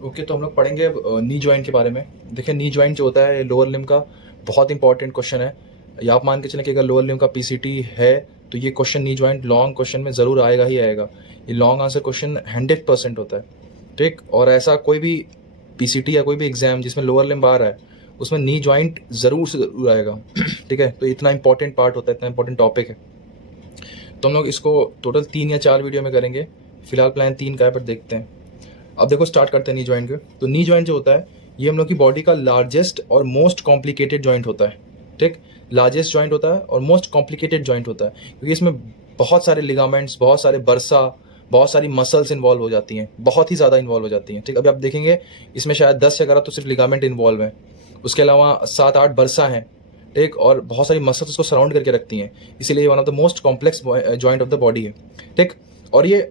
Okay, तो हम लोग पढ़ेंगे अब नी जॉइंट के बारे में। देखिए, नी जॉइंट जो होता है लोअर लिम्ब का बहुत इंपॉर्टेंट क्वेश्चन है। या आप मान के चलें कि अगर लोअर लिम्ब का पीसीटी है तो ये question knee joint long question में ज़रूर आएगा ही आएगा। ये लॉन्ग आंसर क्वेश्चन 100% होता है, ठीक। और ऐसा कोई भी पीसीटी या कोई भी एग्जाम जिसमें लोअर लिम्ब आ रहा है उसमें नी जॉइंट ज़रूर से ज़रूर आएगा, ठीक है। तो इतना इंपॉर्टेंट पार्ट होता है, इतना इंपॉर्टेंट टॉपिक है। तो हम लोग इसको टोटल 3 या 4 वीडियो में करेंगे। फिलहाल प्लान 3 का है, पर देखते हैं। अब देखो, स्टार्ट करते हैं नी जॉइंट के। तो नी जॉइंट जो होता है ये हम लोग की बॉडी का लार्जेस्ट और मोस्ट कॉम्प्लिकेटेड जॉइंट होता है, ठीक। लार्जेस्ट जॉइंट होता है और मोस्ट कॉम्प्लिकेटेड जॉइंट होता है, क्योंकि इसमें बहुत सारे लिगामेंट्स, बहुत सारे बर्सा, बहुत सारी मसल्स इन्वॉल्व हो जाती हैं, बहुत ही ज़्यादा इन्वॉल्व हो जाती हैं, ठीक। अभी आप देखेंगे इसमें शायद 10 या 11 तो सिर्फ लिगामेंट इन्वॉल्व हैं, उसके अलावा 7-8 बर्सा हैं, ठीक। और बहुत सारी मसल्स उसको सराउंड करके रखती हैं, इसीलिए one of the most complex joint of the body है, ठीक। और ये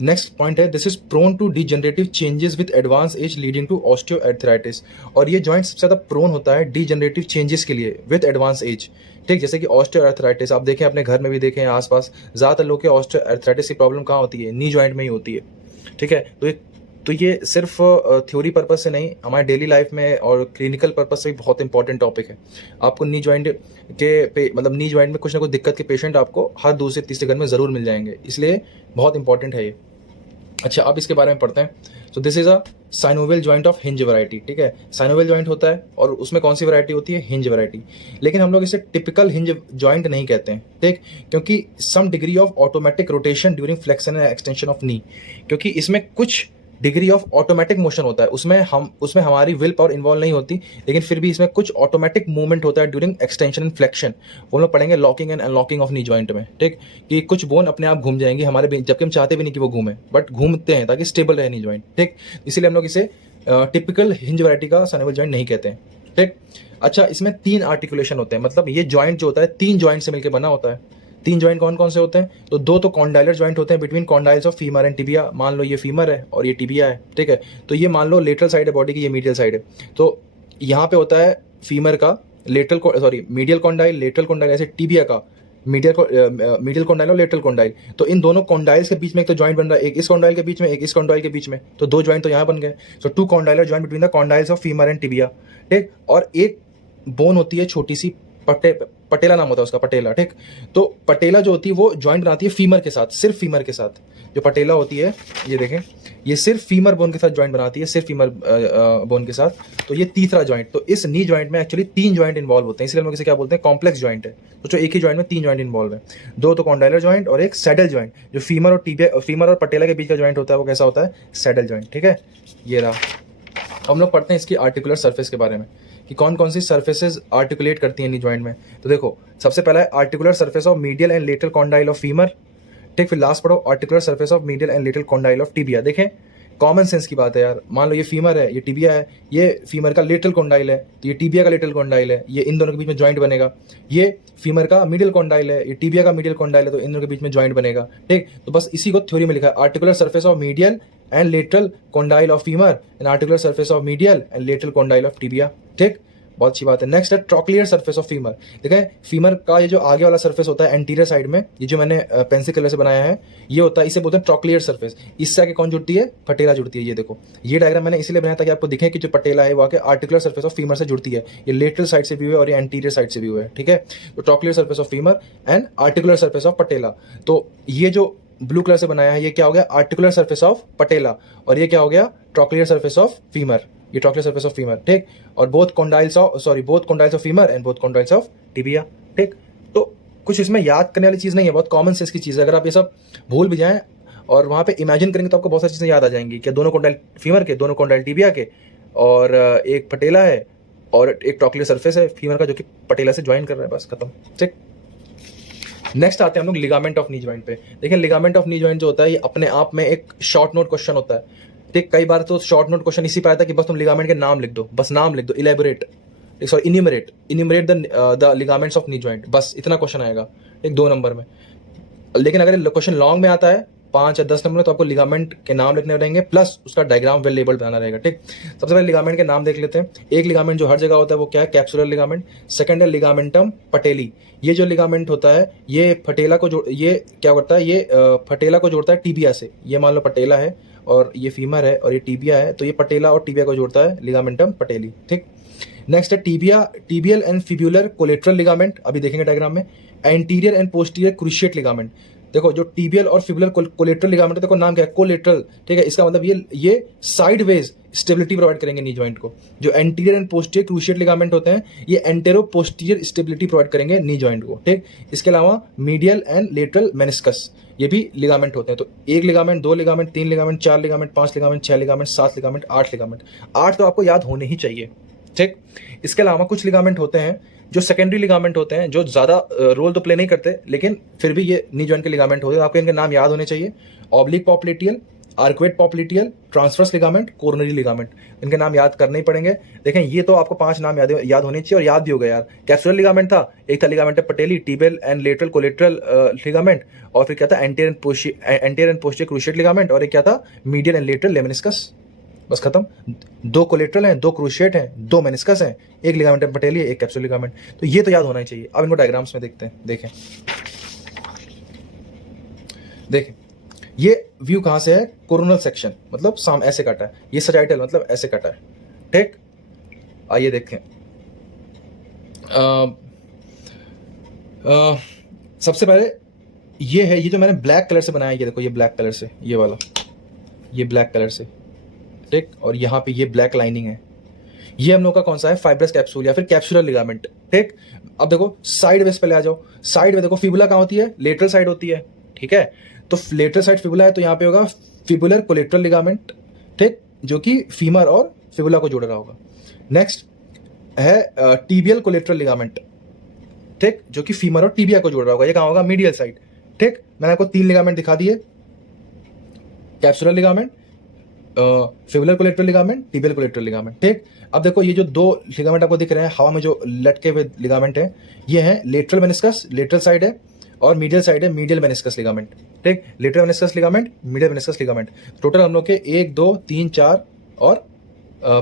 नेक्स्ट पॉइंट है, this is prone to degenerative changes with advance age leading to osteoarthritis. और ये जॉइंट सबसे ज्यादा प्रोन होता है डिजनरेटिव चेंजेस के लिए विद एडवांस एज, ठीक। जैसे कि ऑस्टियोआर्थराइटिस आप देखें, अपने घर में भी देखें, आसपास ज्यादातर लोग के ऑस्टियोआर्थराइटिस की प्रॉब्लम कहाँ होती है? नी जॉइंट में ही होती है, ठीक है। तो ये सिर्फ थ्योरी पर्पज से नहीं, हमारे डेली लाइफ में और क्लिनिकल पर्पज से भी बहुत इंपॉर्टेंट टॉपिक है। आपको नी जॉइंट के मतलब नी जॉइंट में कुछ ना कुछ दिक्कत के पेशेंट आपको हर दूसरे तीसरे घर में ज़रूर मिल जाएंगे, इसलिए बहुत इंपॉर्टेंट है ये। अच्छा, अब इसके बारे में पढ़ते हैं। So this is a synovial joint of hinge variety, ठीक है। साइनोवियल जॉइंट होता है और उसमें कौन सी वैरायटी होती है? Hinge variety. लेकिन हम लोग इसे टिपिकल हिंज जॉइंट नहीं कहते हैं, ठीक, क्योंकि some degree of automatic rotation during flexion and extension of knee, क्योंकि इसमें कुछ डिग्री ऑफ ऑटोमेटिक मोशन होता है, उसमें हमारी विल पावर इन्वॉल्व नहीं होती, लेकिन फिर भी इसमें कुछ ऑटोमेटिक मूवमेंट होता है ड्यूरिंग एक्सटेंशन एंड फ्लेक्शन। वो हम लोग पढ़ेंगे locking and unlocking of knee joint में, ठीक। कि कुछ बोन अपने आप घूम जाएंगी हमारे, जबकि हम चाहते भी नहीं कि वो घूमे, बट घूमते हैं ताकि स्टेबल रहे नी जॉइंट, ठीक। इसीलिए हम लोग इसे टिपिकल हिंज वैरायटी का साइनोवियल जॉइंट नहीं कहते हैं, ठीक। अच्छा, इसमें 3 आर्टिकुलेशन होते हैं, मतलब ये जॉइंट जो होता है 3 जॉइंट से मिलकर बना होता है। 3 जॉइंट कौन कौन से होते हैं? तो 2 तो कॉन्डाइलर जॉइंट होते हैं between condyles of femur and tibia. मान लो ये फीमर है और ये टिबिया है, ठीक है। तो ये मान लो लेटरल साइड है बॉडी की, ये मीडियल साइड है। तो यहाँ पे होता है फीमर का मीडियल कॉन्डाइल, लेटरल कॉन्डाइल, ऐसे टिबिया का मीडियल कॉन्डाइल और लेटरल कॉन्डाइल। तो इन दोनों कॉन्डाइल्स के बीच में एक तो जॉइंट बन रहा है, एक इस कॉन्डाइल के बीच में, एक इस कॉन्डाइल के बीच में, तो 2 जॉइंट तो यहाँ बन गए। सो 2 condylar joint between the condyles of femur and tibia, ठीक। और एक बोन होती है छोटी सी, पटेला नाम होता है उसका, पटेला, ठीक। तो पटेला जो होती है वो जॉइंट बनाती है फीमर के साथ, सिर्फ फीमर के साथ। जो पटेला होती है, ये देखें, ये सिर्फ फीमर बोन के साथ जॉइंट बनाती है, सिर्फ फीमर बोन के साथ। तो ये तीसरा जॉइंट। तो इस नी जॉइंट में एक्चुअली 3 जॉइंट इन्वॉल्व होते हैं, इसलिए हम लोग इसे क्या बोलते हैं? कॉम्प्लेक्स जॉइंट है। तो जो एक ही जॉइंट में 3 जॉइंट इन्वॉल्व है, 2 तो कॉन्डाइलर जॉइंट और एक सैडल जॉइंट। जो फीमर और पटेला के बीच का जॉइंट होता है वो कैसा होता है? सैडल जॉइंट, ठीक है। ये रहा। हम लोग पढ़ते हैं इसकी आर्टिकुलर सरफेस के बारे में, कि कौन कौन सी सर्फेसेज आर्टिकुलेट करती हैं नी जॉइंट में। तो देखो, सबसे पहला है articular surface of medial and lateral condyle of femur, ठीक। फिर लास्ट पढ़ो articular surface of medial and lateral condyle of tibia. देखें, कॉमन सेंस की बात है यार। मान लो ये फीमर है, ये टिबिया है, ये फीमर का लेटरल कॉन्डाइल है, तो ये टिबिया का लेटरल कॉन्डाइल है, ये इन दोनों के बीच में जॉइंट बनेगा। ये फीमर का मीडियल कॉन्डाइल है, ये टिबिया का मीडियल कॉन्डाइल है, तो इन दोनों के बीच में जॉइंट बनेगा, ठीक। तो बस इसी को थ्योरी में लिखा है, articular surface of medial and lateral condyle of femur and articular surface of medial and lateral condyle of tibia, ठीक। बहुत अच्छी बात है। नेक्स्ट है ट्रॉक्लियर सरफेस ऑफ फीमर। देखें, फीमर का ये जो आगे वाला सरफेस होता है एंटीरियर साइड में, ये जो मैंने पेंसिल कलर से बनाया है, ये होता है, इसे बोलते हैं ट्रॉक्लियर सरफेस। इससे आगे कौन जुड़ती है? पटेला जुड़ती है। ये देखो, ये डायग्राम मैंने इसलिए बनाया ताकि आपको दिखे कि जो पटेला है वो आगे आर्टिकुलर सरफेस ऑफ फीमर से जुड़ती है। ये लेटरल साइड से भी है और ये एंटीरियर साइड से भी है, ठीक है। तो trochlear surface of femur and articular surface of patella. तो ये जो ब्लू कलर से बनाया है, ये क्या हो गया? आर्टिकुलर सरफेस ऑफ पटेला। और ये क्या हो गया? Trochlear surface of femur. ये ट्रॉक्लियर सरफेस ऑफ फीमर, ठीक। और both condyles of femur and both condyles of tibia, ठीक। तो कुछ इसमें याद करने वाली चीज़ नहीं है, बहुत कॉमन सेंस की चीज़ है। अगर आप ये सब भूल भी जाएं और वहाँ पे इमेजिन करेंगे तो आपको बहुत सारी चीज़ें याद आ जाएंगी, कि दोनों कॉन्डाइल फीमर के, दोनों कॉन्डाइल टिबिया के, और एक पटेला है और एक ट्रॉक्लियर सरफेस है फीमर का जो कि पटेला से ज्वाइन कर रहा है, बस खत्म, ठीक। नेक्स्ट आते हैं हम लोग लिगामेंट ऑफ नी जॉइंट पे। देखिए, लिगामेंट ऑफ नी जॉइंट जो होता है ये अपने आप में एक शॉर्ट नोट क्वेश्चन होता है, ठीक। कई बार तो शॉर्ट नोट क्वेश्चन इसी पे आता है कि बस तुम लिगामेंट के नाम लिख दो, बस नाम लिख दो, enumerate the ligaments of knee joint, बस इतना क्वेश्चन आएगा एक 2 नंबर में। लेकिन अगर क्वेश्चन लॉन्ग में आता है 5 या 10 नंबर में, तो आपको लिगामेंट के नाम लिखने रहेंगे प्लस उसका डायग्राम वेल लेबल बनाना रहेगा, ठीक। सबसे पहले लिगामेंट के नाम देख लेते हैं। एक लिगामेंट जो हर जगह होता है वो क्या है? Capsular ligament. सेकंड है लिगामेंटम पटेली। ये जो लिगामेंट होता है ये फटेला को ये क्या करता है? ये फटेला को जोड़ता है टिबिया से। ये मान लो पटेला है और ये फीमर है और ये टीबिया है, तो ये पटेला और टीबिया को जोड़ता है लिगामेंटम पटेली। ठीक, नेक्स्ट है टीबियल एंड फिब्युलर कोलेट्रल लिगामेंट, अभी देखेंगे डायग्राम में। Anterior and posterior cruciate ligament, देखो जो टीबियल और फिब्युलर कोलेट्रल लिगामेंट है, देखो नाम क्या है, कोलेट्रल। ठीक है, इसका मतलब ये साइडवेज स्टेबिलिटी प्रोवाइड करेंगे नी जॉइंट को। जो anterior and posterior cruciate ligament होते हैं, ये एंटेरो पोस्टीरियर स्टेबिलिटी प्रोवाइड करेंगे नी जॉइंट को। ठीक, इसके अलावा मीडियल एंड लेटरल मेनिस्कस, ये भी लिगामेंट होते हैं। तो 1 ligament, 2 ligament, 3 ligament, 4 ligament, 5 ligament, 6 ligament, 7 ligament, 8 ligament. 8 तो आपको याद होने ही चाहिए। ठीक, इसके अलावा कुछ लिगामेंट होते हैं जो सेकेंडरी लिगामेंट होते हैं, जो ज्यादा रोल तो प्ले नहीं करते, लेकिन फिर भी ये नी जॉइंट के लिगामेंट होते हैं। आपको इनके नाम याद होने चाहिए। Oblique popliteal, arcuate popliteal, transverse ligament, coronary ligament, इनके नाम याद करने ही पड़ेंगे। देखें, ये तो आपको 5 नाम याद होने चाहिए और याद भी हो गया यार। कैप्सुलर लिगामेंट था, एक था ligament patellae, tibial and lateral collateral ligament, और फिर क्या था anterior and posterior cruciate ligament, और एक क्या था मीडियल एंड लेटरल लेमेनिस्कस। बस खत्म। 2 कोलेट्रल हैं, 2 क्रूशिएट हैं, 2 मेनिस्कस हैं, 1 लिगामेंट पटेली, 1 कैप्सुलर लिगामेंट। तो ये तो याद होना ही चाहिए। अब इनको डायग्राम्स में देखते हैं। देखें ये व्यू कहां से है, कोरोनल सेक्शन, मतलब साम ऐसे कटा है, ये सजाइटल मतलब ऐसे कटा है। ठीक, आइए देखें। सबसे पहले ये है, ये जो मैंने ब्लैक कलर से बनाया, ये देखो, ये ब्लैक कलर से, ये वाला, ये ब्लैक कलर से। ठीक, और यहाँ पे ये ब्लैक लाइनिंग है। ये हम लोग का कौन सा है, फाइब्रस कैप्सूल या फिर कैप्सुलर लिगामेंट। ठीक, अब देखो साइड वेज पहले आ जाओ। साइड में देखो फिबुला कहाँ होती है, लेटरल साइड होती है। ठीक है, तो लेटरल साइड फिबुला है, तो यहाँ पे होगा फिबुलर कोलेट्रल लिगामेंट। ठीक, जो कि फीमर और फिबुला को जोड़ रहा होगा। नेक्स्ट है टीबियल कोलेट्रल लिगामेंट। ठीक, जो कि फीमर और टीबिया को जोड़ रहा होगा। ये कहाँ होगा, मीडियल साइड। ठीक, मैंने आपको 3 लिगामेंट दिखा दिए, capsular ligament, fibular collateral ligament, tibial collateral ligament. ठीक, अब देखो ये जो 2 लिगामेंट आपको दिख रहे हैं हवा में जो लटके हुए लिगामेंट है, ये है लेटरल मेनिस्कस, लेटरल साइड है, और मीडियल साइड है, मीडियल मेनिस्कस लिगामेंट। ठीक, lateral meniscus ligament, medial meniscus ligament. Total हम लोग के 1 2 3 4 और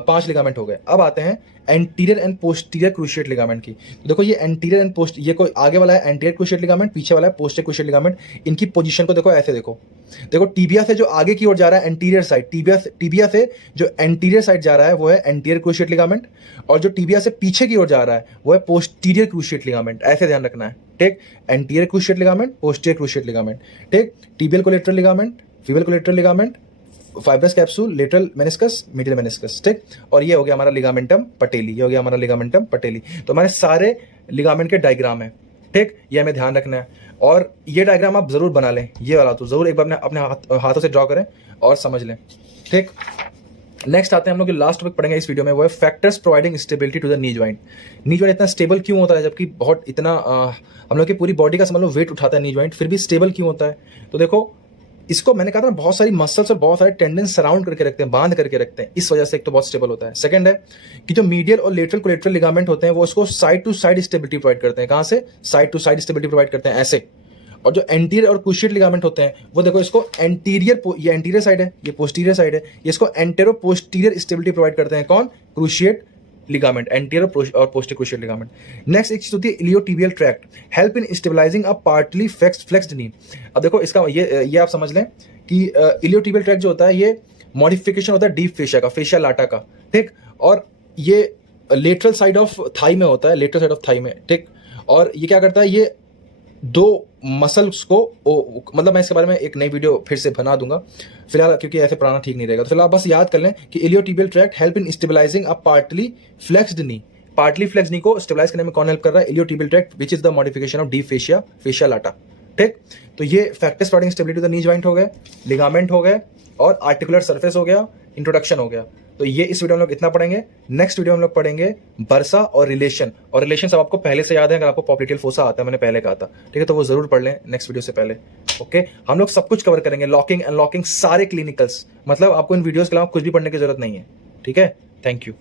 5 लिगामेंट हो गए। अब आते हैं anterior and posterior cruciate ligament की। तो देखो ये एंटीरियर एंड पोस्ट, ये कोई आगे वाला है एंटीरियर क्रूशिएट लिगामेंट, पीछे वाला है पोस्टीरियर क्रूशिएट लिगामेंट। इनकी पोजीशन को देखो ऐसे, देखो टीबिया से जो आगे की ओर जा रहा है एंटीरियर साइड, टीबिया से जो एंटीरियर साइड जा रहा है वो है एंटीरियर क्रूशिएट लिगामेंट, और जो टीबिया से पीछे की ओर जा रहा है वो है पोस्टीरियर क्रूशिएट लिगामेंट। ऐसे ध्यान रखना है। ठीक, anterior cruciate ligament, posterior cruciate ligament. ठीक, tibial collateral ligament, fibular collateral ligament, fibrous capsule, lateral meniscus, medial meniscus. ठीक, और ये हो गया हमारा लिगामेंटम पटेली, ये हो गया हमारा लिगामेंटम पटेली। तो हमारे सारे लिगामेंट के डायग्राम है। ठीक, ये हमें ध्यान रखना है, और ये डायग्राम आप जरूर बना लें, ये वाला तो जरूर एक बार अपने हाथों से ड्रॉ करें और समझ लें। ठीक, नेक्स्ट आते हैं हम लोग लास्ट टॉपिक पढ़ेंगे इस वीडियो में, वो है factors providing stability to the knee joint. Knee joint इतना स्टेबल क्यों होता है, जबकि बहुत इतना हम लोग की पूरी बॉडी का समझ लो वेट उठाता है नी जॉइंट, फिर भी स्टेबल क्यों होता है। तो देखो, इसको मैंने कहा था ना, बहुत सारी मसल्स और बहुत सारे टेंडेंस सराउंड करके रखते हैं, बांध करके रखते हैं, इस वजह से एक तो बहुत स्टेबल होता है। सेकंड है कि जो मीडियल और लेटरल कोलेट्रल लिगामेंट होते हैं वो उसको side to side stability provide करते हैं। कहां से, side to side stability provide करते हैं, ऐसे। और जो एंटीरियर और क्रूशिएट लिगामेंट होते हैं वो देखो, इसको एंटीरियर, ये एंटीरियर साइड है, ये पोस्टीरियर साइड है, इसको एंटेरो पोस्टीरियर स्टेबिलिटी प्रोवाइड करते हैं। कौन, क्रूशिएट लिगामेंट, एंटीरियर और पोस्टीरियर क्रूशिएट लिगामेंट। नेक्स्ट एक चीज होती है iliotibial tract, help in stabilising a partly flexed knee. अब देखो इसका ये आप समझ लें कि इलियोटिबियल ट्रैक्ट जो होता है ये मॉडिफिकेशन होता है डीप फेशिया का, फेशिया लाटा का। ठीक, और ये लेटरल साइड ऑफ थाई में होता है, लेटरल साइड ऑफ थाई में। ठीक, और ये क्या करता है, ये 2 मसल्स को मतलब मैं इसके बारे में एक नई वीडियो फिर से बना दूंगा फिलहाल, क्योंकि ऐसे पढ़ाना ठीक नहीं रहेगा। तो फिलहाल बस याद कर लें कि iliotibial tract help in stabilising a partly flexed knee. Partly flexed knee को स्टेबलाइज करने में कौन हेल्प कर रहा है, iliotibial tract, which is the modification of deep fascia, fascia lata. ठीक, तो ये factors providing stability to the knee joint हो गए, लिगामेंट हो गए, और आर्टिकुलर सरफेस हो गया, इंट्रोडक्शन हो गया। तो ये इस वीडियो में लोग इतना पढ़ेंगे। नेक्स्ट वीडियो में लोग पढ़ेंगे बर्सा और रिलेशन, और रिलेशन सब आपको पहले से याद है, अगर आपको पॉप्लिटियल फोसा आता है, मैंने पहले कहा था। ठीक है, तो वो जरूर पढ़ लें नेक्स्ट वीडियो से पहले। ओके, हम लोग सब कुछ कवर करेंगे, लॉकिंग, अनलॉकिंग, सारे क्लिनिकल्स, मतलब आपको इन वीडियोस के अलावा कुछ भी पढ़ने की जरूरत नहीं है। ठीक है, थैंक यू।